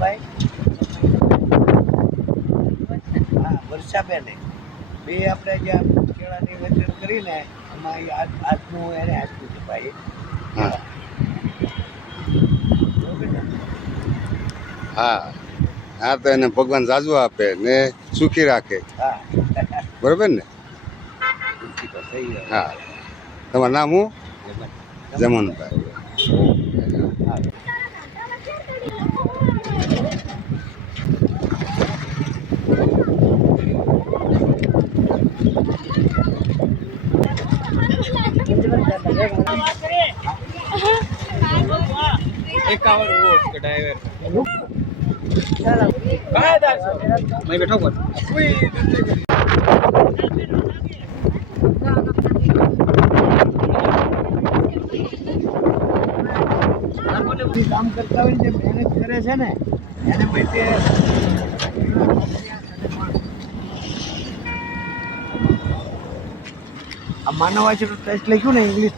જમનભાઈ હા વર્ષાબેન બે આપણે જ્યાં કેળાની વેચાણ કરીને એમાં આજનું એને આપ્યું છે ભાઈ. હા હા હા તો એને ભગવાન જાજુ આપે ને સુખી રાખે. હા બરોબર ને? હા તમારું નામ હું? જમનભાઈ. બેઠો પર કામ કરતા હોય ને જે મહેનત કરે છે ને એને પછી આ માનવ આચરણ ટેસ્ટ લખ્યું ને ઇંગ્લિશ